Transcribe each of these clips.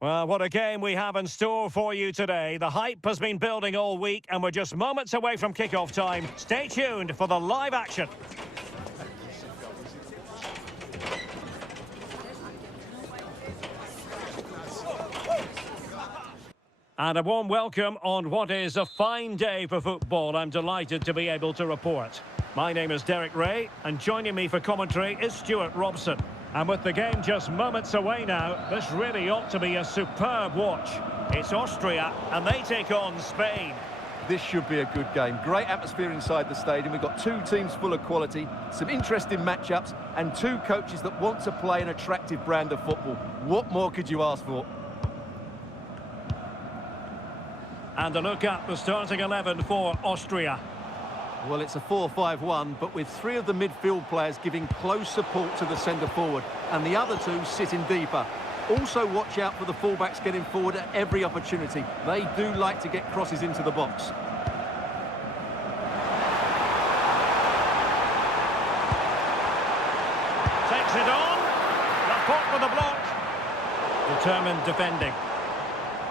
Well, what a game we have in store for you today. The hype has been building all week and we're just moments away from kickoff time. Stay tuned for the live action. And a warm welcome on what is a fine day for football. I'm delighted to be able to report. My name is Derek Ray and joining me for commentary is Stuart Robson. And with the game just moments away now, this really ought to be a superb watch. It's Austria, and they take on Spain. This should be a good game. Great atmosphere inside the stadium. We've got two teams full of quality, some interesting matchups, and two coaches that want to play an attractive brand of football. What more could you ask for? And a look at the starting 11 for Austria. Well, it's a 4-5-1, but with three of the midfield players giving close support to the centre-forward, and the other two sitting deeper. Also watch out for the fullbacks getting forward at every opportunity. They do like to get crosses into the box. Takes it on. Laporte with the block. Determined defending.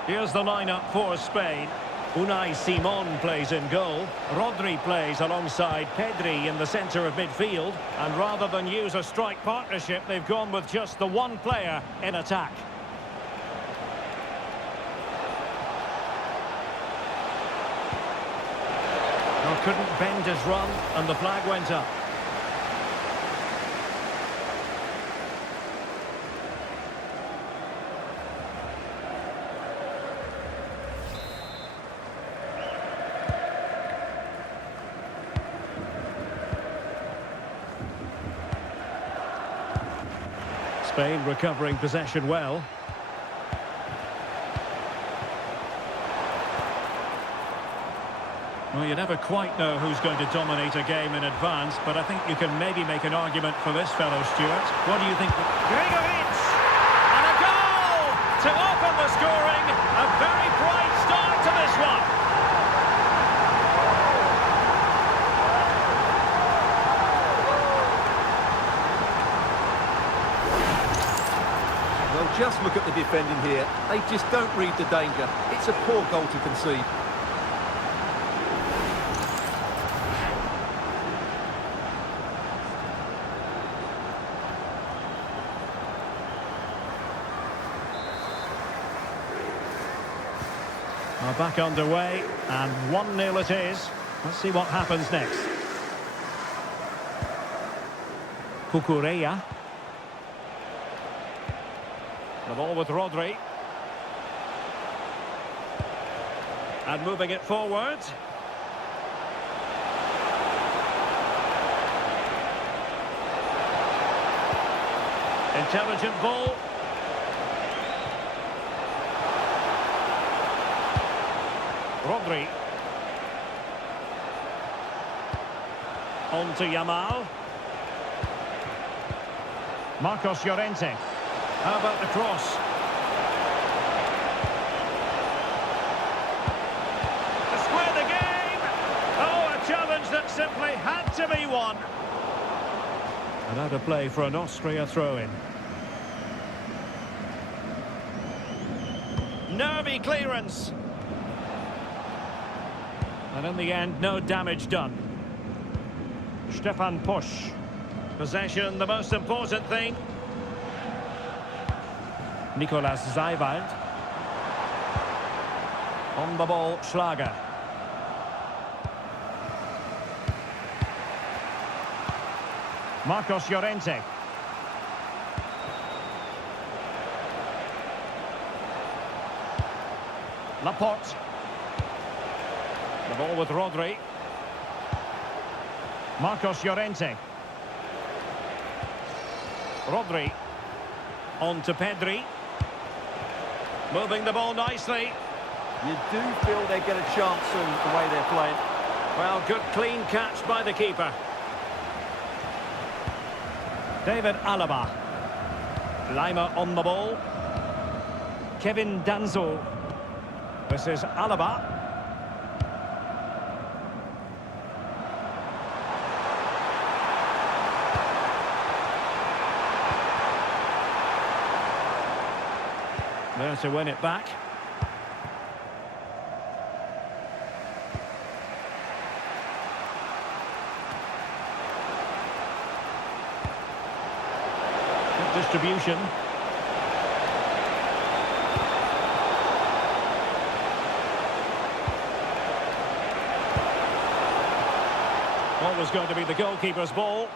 Here's the lineup for Spain. Unai Simon plays in goal. Rodri plays alongside Pedri in the centre of midfield. And rather than use a strike partnership, they've gone with just the one player in attack. Well, couldn't bend his run, and the flag went up. Spain recovering possession well. Well, you never quite know who's going to dominate a game in advance, but I think you can maybe make an argument for this fellow, Stuart. What do you think? Gregovic! And a goal to open the scoring. A very bright start to this one. Just look at the defending here. They just don't read the danger. It's a poor goal to concede. Are back underway, and 1-0 it is. Let's see what happens next. Cucurella. The ball with Rodri. And moving it forward. Intelligent ball. Rodri. On to Yamal. Marcos Llorente. How about the cross? To square the game! Oh, a challenge that simply had to be won. And out of play for an Austria throw-in. Nervy clearance. And in the end, no damage done. Stefan Posch. Possession, the most important thing. Nicolas Zeiwald. On the ball, Schlager. Marcos Llorente. Laporte. The ball with Rodri. Marcos Llorente. Rodri. On to Pedri. Moving the ball nicely. You do feel they get a chance soon the way they're playing. Well, good clean catch by the keeper. David Alaba. Lima on the ball. Kevin Danzo. This is Alaba. There to win it back. Good distribution. Always going to be the goalkeeper's ball.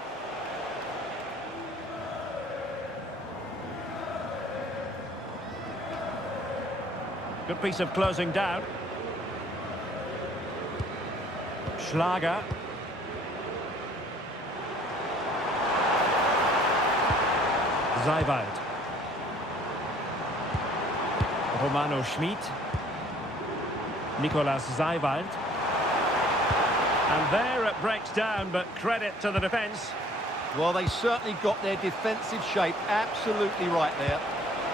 Good piece of closing down. Schlager. Seiwald. Romano Schmid. Nicolas Seiwald. And there it breaks down, but credit to the defence. Well, they certainly got their defensive shape absolutely right there.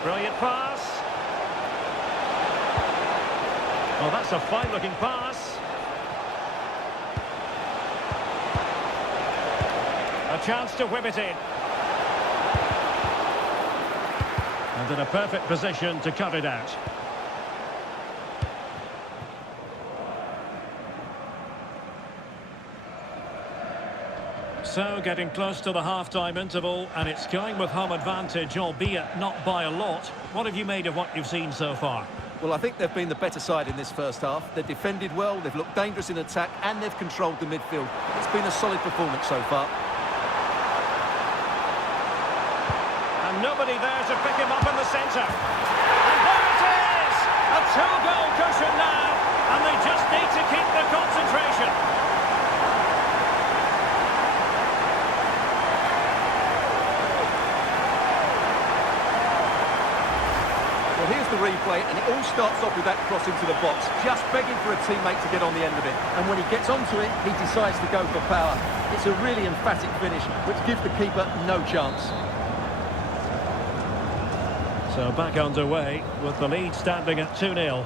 Brilliant pass. Oh, that's a fine-looking pass. A chance to whip it in. And in a perfect position to cut it out. So, getting close to the half-time interval, and it's going with home advantage, albeit not by a lot. What have you made of what you've seen so far? Well, I think they've been the better side in this first half. They've defended well, they've looked dangerous in attack, and they've controlled the midfield. It's been a solid performance so far. And nobody there to pick him up in the centre. And there it is! A two-goal cushion now, and they just need to keep the concentration. Well, here's the replay, and it all starts off with that cross into the box, just begging for a teammate to get on the end of it. And when he gets onto it, he decides to go for power. It's a really emphatic finish, which gives the keeper no chance. So back underway with the lead standing at 2-0.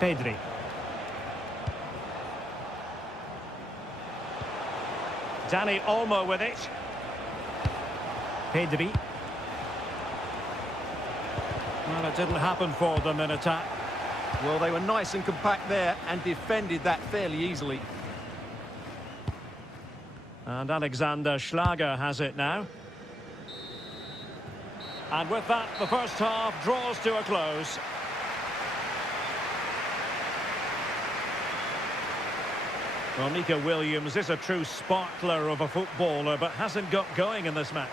Pedri. Dani Olmo with it. Pedri. Well, it didn't happen for them in attack. Well, they were nice and compact there and defended that fairly easily. And Alexander Schlager has it now. And with that, the first half draws to a close. Well, Nico Williams is a true sparkler of a footballer, but hasn't got going in this match.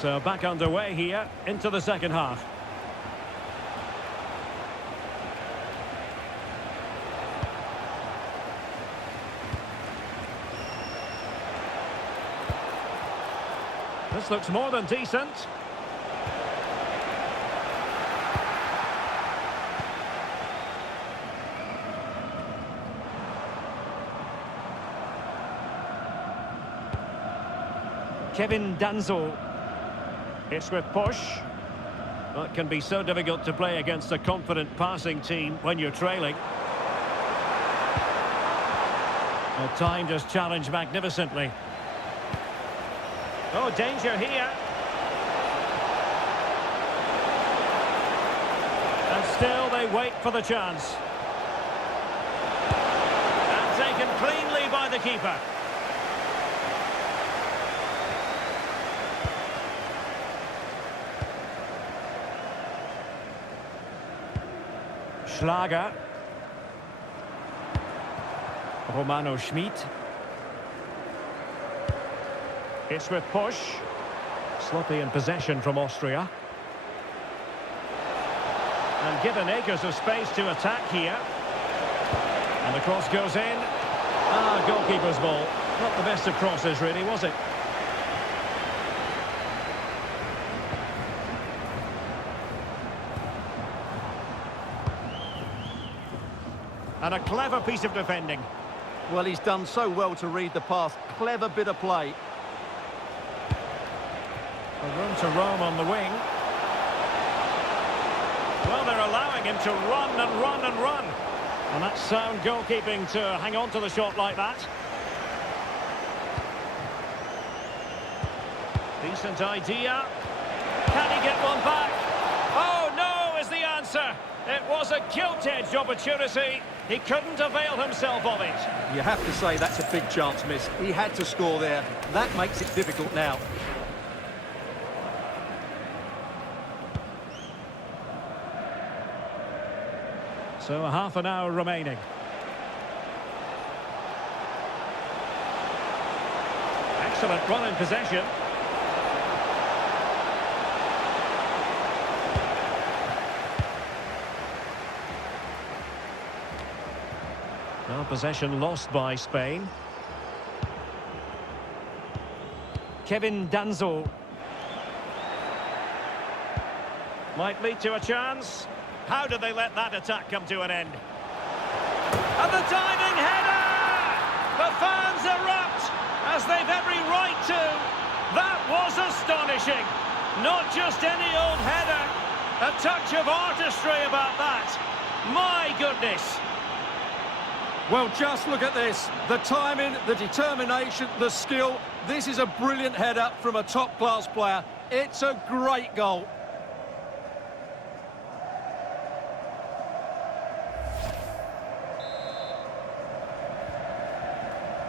So back underway here into the second half. This looks more than decent. Kevin Danzo. It's with push. Well, it can be so difficult to play against a confident passing team when you're trailing. Well, time just challenged magnificently. Oh, danger here. And still they wait for the chance. And taken cleanly by the keeper. Schlager. Romano Schmid. It's with push. Sloppy in possession from Austria. And given acres of space to attack here. And the cross goes in. Ah, goalkeeper's ball. Not the best of crosses, really, was it? And a clever piece of defending. Well, he's done so well to read the pass. Clever bit of play. A room to roam on the wing. Well, they're allowing him to run and run and run. And that's sound goalkeeping to hang on to the shot like that. Decent idea. Can he get one back? Oh, no, is the answer. It was a gilt-edged opportunity. He couldn't avail himself of it. You have to say that's a big chance miss. He had to score there. That makes it difficult now. So a half an hour remaining. Excellent run in possession. Well, possession lost by Spain. Kevin Danzo. Might lead to a chance. How did they let that attack come to an end? And the diving header! The fans erupt, as they've every right to. That was astonishing. Not just any old header. A touch of artistry about that. My goodness. Well, just look at this. The timing, the determination, the skill. This is a brilliant header from a top-class player. It's a great goal.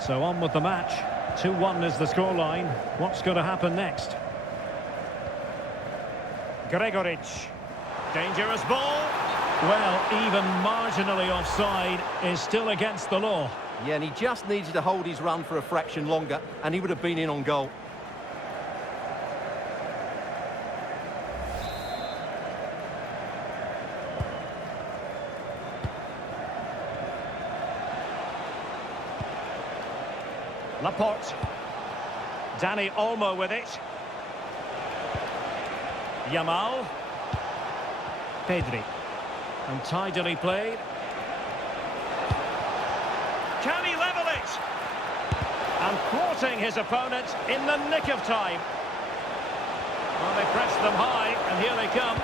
So on with the match. 2-1 is the scoreline. What's going to happen next? Gregoric. Dangerous ball. Well, even marginally offside is still against the law. Yeah, and he just needed to hold his run for a fraction longer, and he would have been in on goal. Laporte. Dani Olmo with it. Yamal. Pedri. And tidily played. Can he level it? And thwarting his opponent in the nick of time. Well, they pressed them high, and here they come.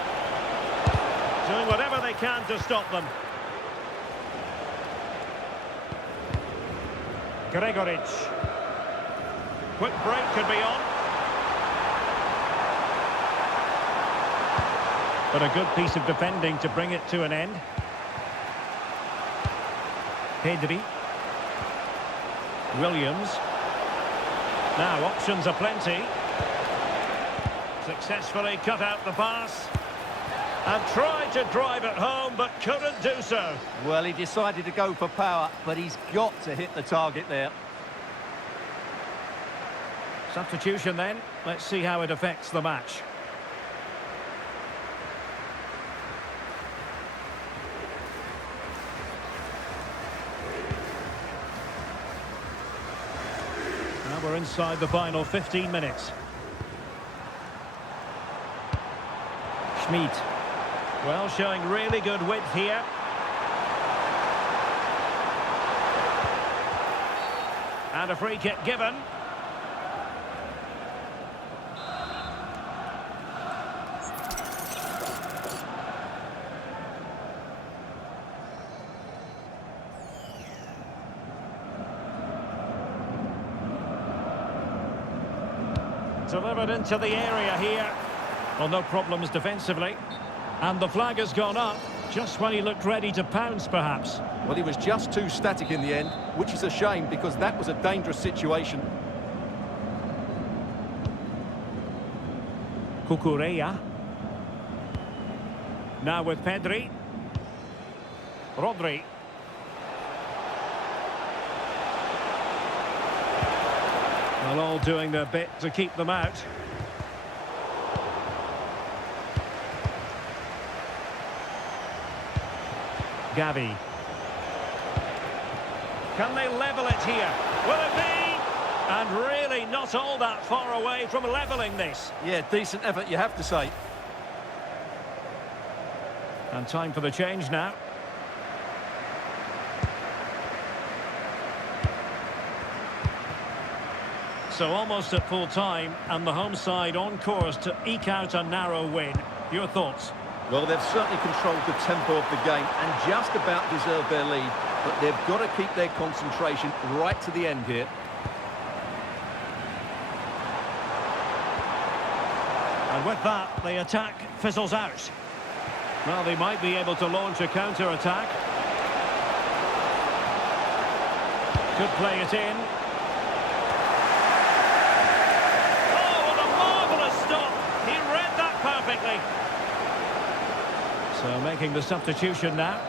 Doing whatever they can to stop them. Gregoric. Quick break could be on. But a good piece of defending to bring it to an end. Pedri. Williams. Now options are plenty. Successfully cut out the pass. And tried to drive it home, but couldn't do so. Well, he decided to go for power, but he's got to hit the target there. Substitution then. Let's see how it affects the match. Now we're inside the final 15 minutes. Schmid. Well, showing really good width here. And a free kick given. Delivered into the area here. Well, no problems defensively. And the flag has gone up, just when he looked ready to pounce, perhaps. Well, he was just too static in the end, which is a shame because that was a dangerous situation. Cucurella. Now with Pedri. Rodri. Well, all doing their bit to keep them out. Gavi. Can they level it here? Will it be? And really not all that far away from levelling this. Yeah, decent effort, you have to say. And time for the change now. So almost at full time, and the home side on course to eke out a narrow win. Your thoughts? Well, they've certainly controlled the tempo of the game and just about deserved their lead, but they've got to keep their concentration right to the end here. And with that, the attack fizzles out. Well, they might be able to launch a counter-attack. Could play it in. Oh, what a marvellous stop! He read that perfectly. So making the substitution now.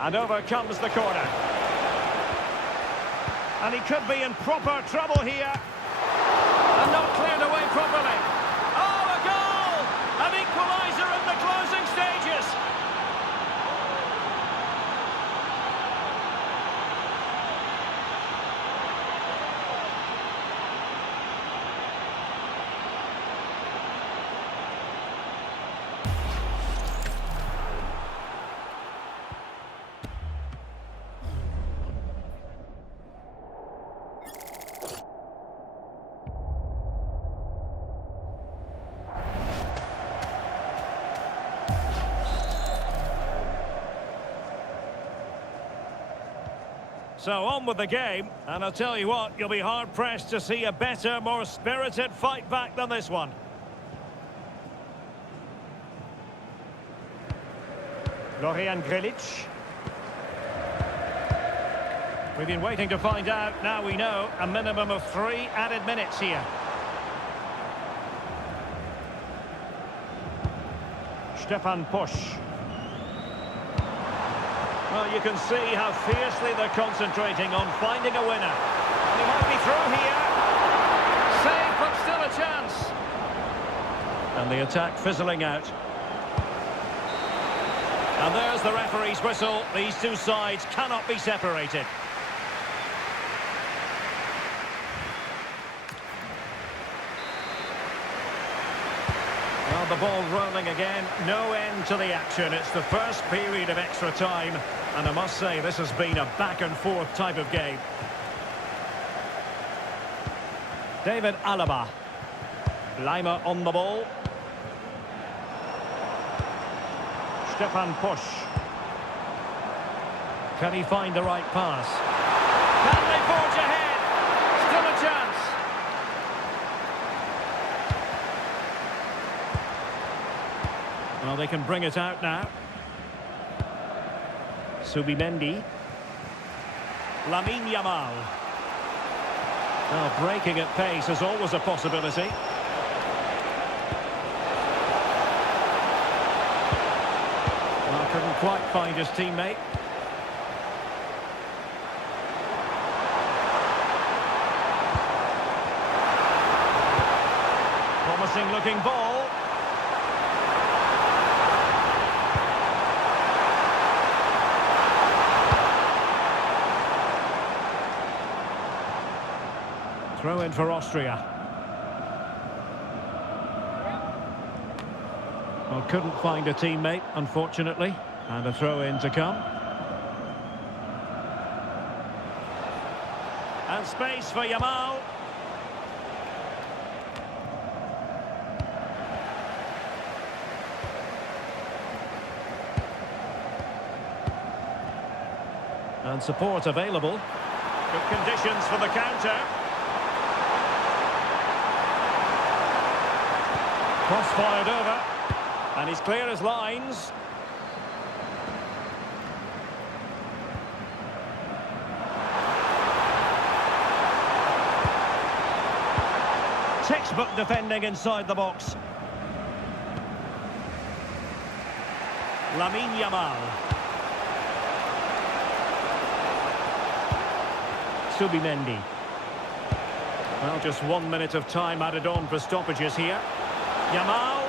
And over comes the corner. And he could be in proper trouble here. And not cleared away properly. Oh, a goal! An equaliser in the closing stages. So on with the game, and I'll tell you what, you'll be hard-pressed to see a better, more spirited fight back than this one. Florian Grilic. We've been waiting to find out, now we know, a minimum of 3 added minutes here. Stefan Posch. Well, you can see how fiercely they're concentrating on finding a winner. And he might be through here. Save, but still a chance. And the attack fizzling out. And there's the referee's whistle. These two sides cannot be separated. Well, the ball rolling again. No end to the action. It's the first period of extra time. And I must say, this has been a back-and-forth type of game. David Alaba. Lima on the ball. Stefan Posch. Can he find the right pass? Can they forge ahead? Still a chance. Well, they can bring it out now. Subimendi. Lamine Yamal. Well, breaking at pace is always a possibility. Well, couldn't quite find his teammate. Promising looking ball. Throw in for Austria. Well, couldn't find a teammate, unfortunately. And a throw in to come. And space for Yamal. And support available. Good conditions for the counter. Cross fired over, and he's clear as lines. Textbook defending inside the box. Lamine Yamal. Subimendi. Well, just 1 minute of time added on for stoppages here. Yamal.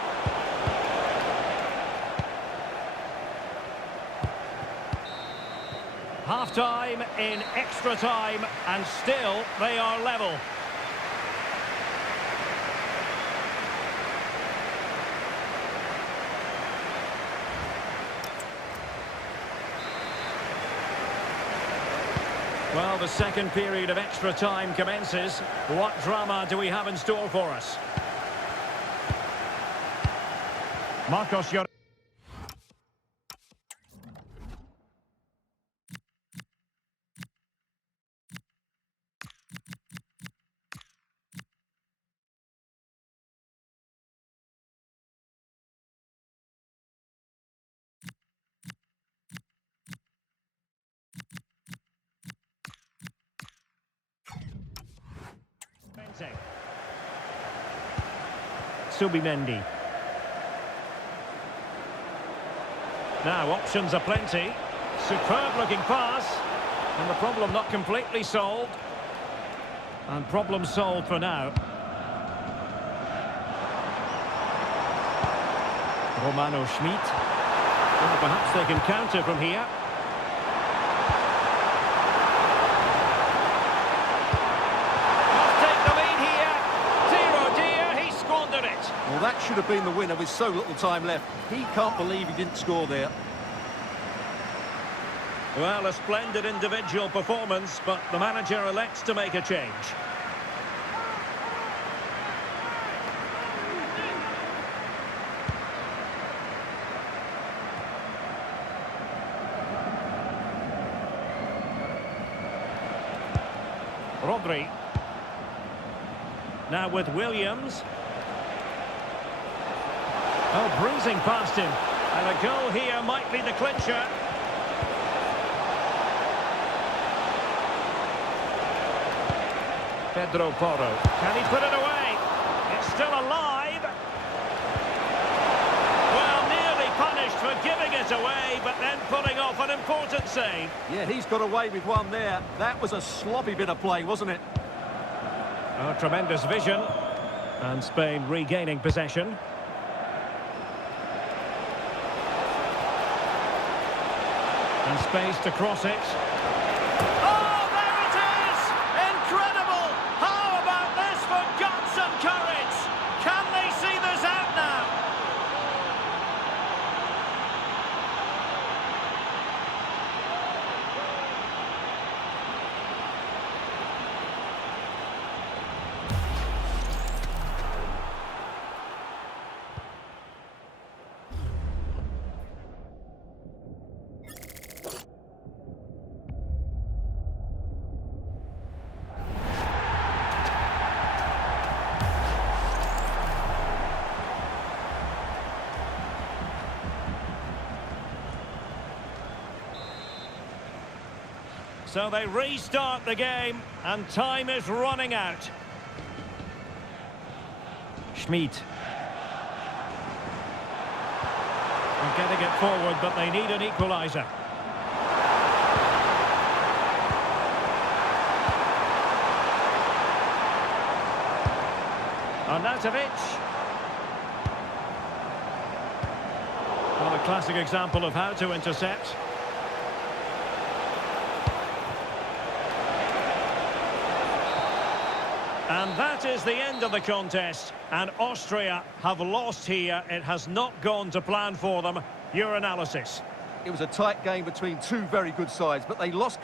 Half-time in extra time, and still they are level. Well, the second period of extra time commences. What drama do we have in store for us? Marcos Llorente. Subimendi. Now, options are plenty. Superb looking pass. And the problem not completely solved. And problem solved for now. Romano Schmidt. Well, perhaps they can counter from here. Must take the lead here. Dear oh dear, he squandered it. Well, that should have been the winner with so little time left. He can't believe he didn't score there. Well, a splendid individual performance, but the manager elects to make a change. Rodri. Now with Williams. Oh, breezing past him. And a goal here might be the clincher. Pedro Porro. Can he put it away? It's still alive. Well, nearly punished for giving it away, but then pulling off an important save. Yeah, he's got away with one there. That was a sloppy bit of play, wasn't it? Oh, tremendous vision. And Spain regaining possession. And space to cross it. Oh, there it is! Incredible! How about this for guts and courage? Can they see this out now? So they restart the game, and time is running out. Schmidt. They're getting it forward, but they need an equaliser. Arnautovic. Well, a classic example of how to intercept. And that is the end of the contest. And Austria have lost here. It has not gone to plan for them. Your analysis. It was a tight game between two very good sides, but they lost...